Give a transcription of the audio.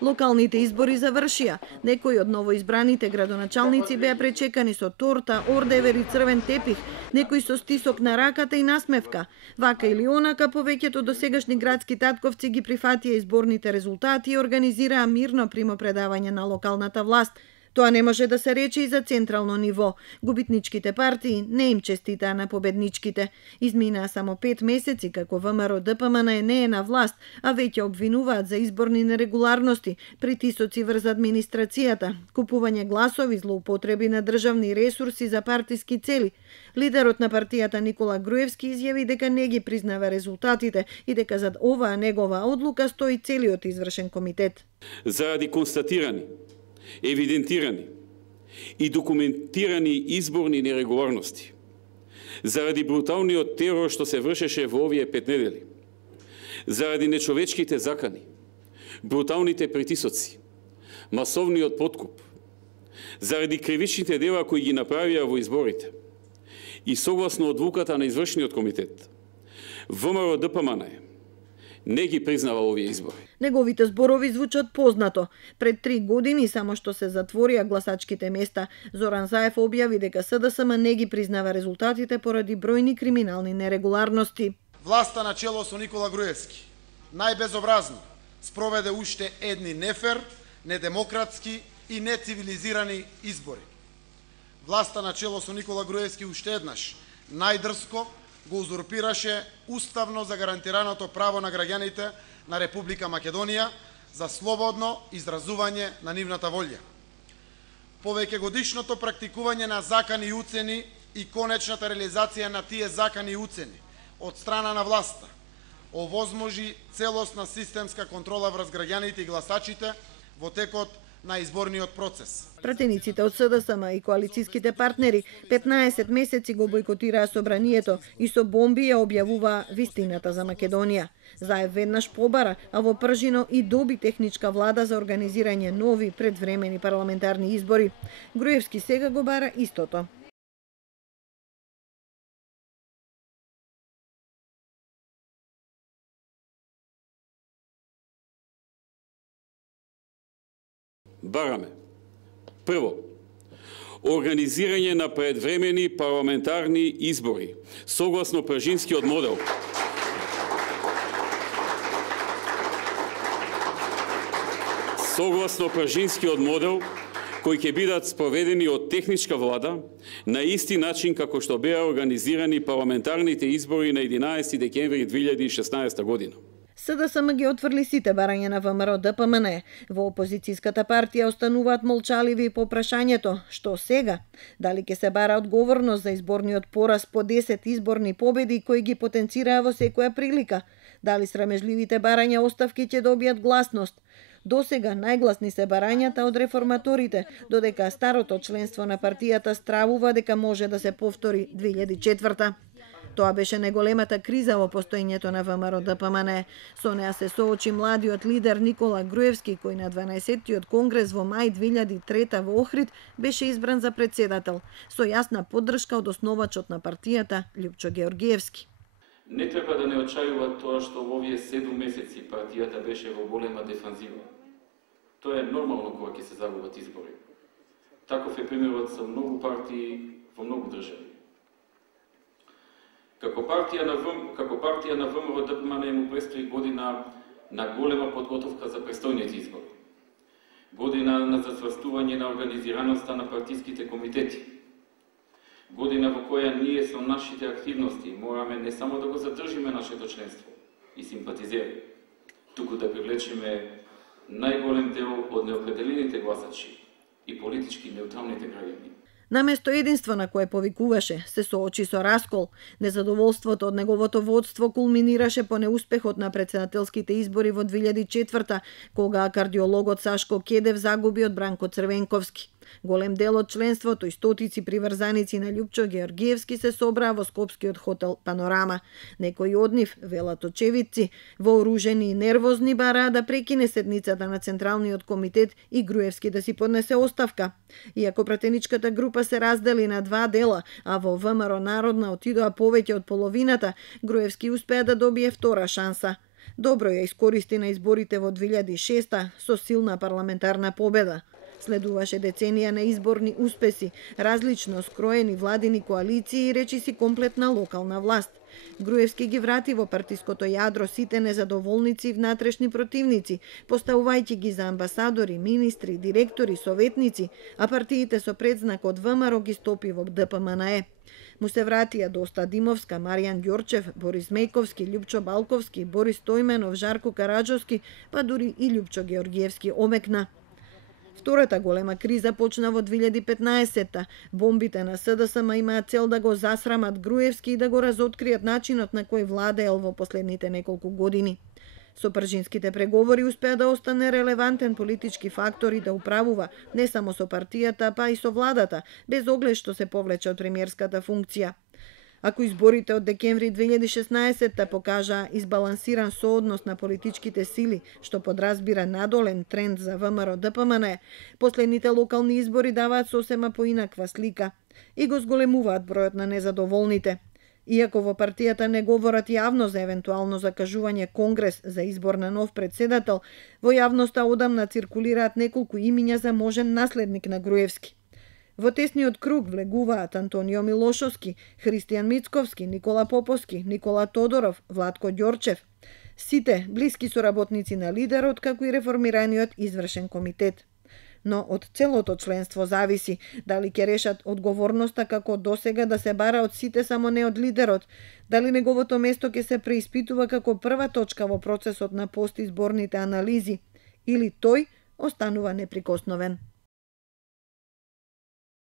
Локалните избори завршија. Некои од новоизбраните градоначалници беа пречекани со торта, ордевер и црвен тепих, некои со стисок на раката и насмевка. Вака или онака, повеќето досегашни градски татковци ги прифатија изборните резултати и организираа мирно примопредавање на локалната власт. Тоа не може да се рече и за централно ниво. Губитничките партии не им честитаа на победничките. Изминаа само 5 месеци како ВМРО ДПМН не е на власт, а веќе обвинуваат за изборни нерегуларности, притисоци врз администрацијата, купување гласови, злоупотреби на државни ресурси за партиски цели. Лидерот на партијата Никола Груевски изјави дека не ги признава резултатите и дека зад оваа негова одлука стои целиот извршен комитет. Заради констатирани, евидентирани и документирани изборни нерегуларности, заради бруталниот терор што се вршеше во овие 5 недели, заради нечовечките закани, бруталните притисоци, масовниот подкуп, заради кривичните дела кои ги направија во изборите и согласно одлуката на извршниот комитет, ВМРО ДПМН не ги признава овие избори. Неговите зборови звучат познато. Пред 3 години, само што се затворија гласачките места, Зоран Заев објави дека СДСМ не ги признава резултатите поради бројни криминални нерегуларности. Власта на чело со Никола Груевски најбезобразно спроведе уште едни нефер, недемократски и нецивилизирани избори. Власта на чело со Никола Груевски уште еднаш најдрско го узурпираше уставно загарантираното право на граѓаните на Република Македонија за слободно изразување на нивната волја. Повеќегодишното практикување на закани и уцени и конечната реализација на тие закани и уцени од страна на власта овозможи целосна системска контрола врз граѓаните и гласачите во текот на изборниот процес. Пратениците од СДСМ и коалицијските партнери 15 месеци го бойкотираа собранието и со бомби ја објавуваа вистината за Македонија. Заев веднаш побара, а во пржино и доби техничка влада за организирање нови предвремени парламентарни избори. Груевски сега го бара истото. Бараме. Прво, организирање на предвремени парламентарни избори согласно пржинскиот модел. Согласно пржинскиот модел, кои ќе бидат спроведени од техничка влада на исти начин како што беа организирани парламентарните избори на 11 декември 2016 година. СДСМ ги отврли сите барања на ВМРО ДПМН. Во опозицијската партија остануваат молчаливи по прашањето што сега, дали ќе се бара одговорност за изборниот пораз по 10 изборни победи кои ги потенцираа во секоја прилика, дали срамежливите барања оставки ќе добијат гласност. Досега најгласни се барањата од реформаторите, додека старото членство на партијата стравува дека може да се повтори 2004. Тоа беше најголемата криза во постоењето на ВМРО ДПМН. Со неа се соочи младиот лидер Никола Груевски, кој на 12-тиот конгрес во мај 2003 во Охрид беше избран за председател, со јасна поддршка од основачот на партијата Љупчо Георгиевски. Не треба да не очајува тоа што во овие 7 месеци партијата беше во голема дефанзива. Тоа е нормално кога ќе се загубат избори. Таков е примерот со многу партии во многу држави. Како партија на ВМРО ДПМН му престои година на голема подготовка за престојните избори. Година на зацврстување на организираноста на партиските комитети. Година во која ние со нашите активности мораме не само да го задржиме нашето членство и симпатизери, туку да привлечеме најголем дел од неопределените гласачи и политички неутралните граѓани. Наместо единство на кое повикуваше, се соочи со раскол. Незадоволството од неговото водство кулминираше по неуспехот на председателските избори во 2004, кога кардиологот Сашко Кедев загуби од Бранко Црвенковски. Голем дел од членството и стотици приврзаници на Љупчо Георгиевски се собраа во скопскиот хотел Панорама. Некои од нив, велат очевидци, вооружени и нервозни, бараа да прекине седницата на Централниот комитет и Груевски да си поднесе оставка. Иако пратеничката група се раздели на 2 дела, а во ВМРО Народна отидоа повеќе од половината, Груевски успеа да добие втора шанса. добро ја искористи на изборите во 2006 со силна парламентарна победа. Следуваше деценија на изборни успеси, различно скроени владини коалиции и речиси комплетна локална власт. Груевски ги врати во партиското јадро сите незадоволници и внатрешни противници, поставувајќи ги за амбасадори, министри, директори, советници, а партиите со предзнак од ВМРО ги стопи во ДПМНЕ. Му се вратија Доста Димовска, Маријан Ѓорчев, Борис Мејковски, Љупчо Балковски, Борис Стојменов, Жарко Караџовски, па дури и Љупчо Георгиевски омекна. Втората голема криза почна во 2015-та. Бомбите на СДСМ имаат цел да го засрамат Груевски и да го разоткријат начинот на кој владеел во последните неколку години. Со пржинските преговори успеа да остане релевантен политички фактор и да управува не само со партијата, па и со владата, без оглед што се повлече од премиерската функција. Ако изборите од декември 2016 покажаа избалансиран сооднос на политичките сили, што подразбира надолен тренд за ВМРО ДПМН, последните локални избори даваат сосема поинаква слика и го зголемуваат бројот на незадоволните. Иако во партијата не говорат јавно за евентуално закажување конгрес за избор на нов председател, во јавноста одамна циркулираат неколку имиња за можен наследник на Груевски. Во тесниот круг влегуваат Антонио Милошовски, Христијан Мицковски, Никола Поповски, Никола Тодоров, Владко Ѓорчев. Сите блиски соработници на лидерот, како и реформираниот извршен комитет. Но од целото членство зависи дали ќе решат одговорноста како досега да се бара од сите, само не од лидерот, дали неговото место ќе се преиспитува како прва точка во процесот на постизборните анализи, или тој останува неприкосновен.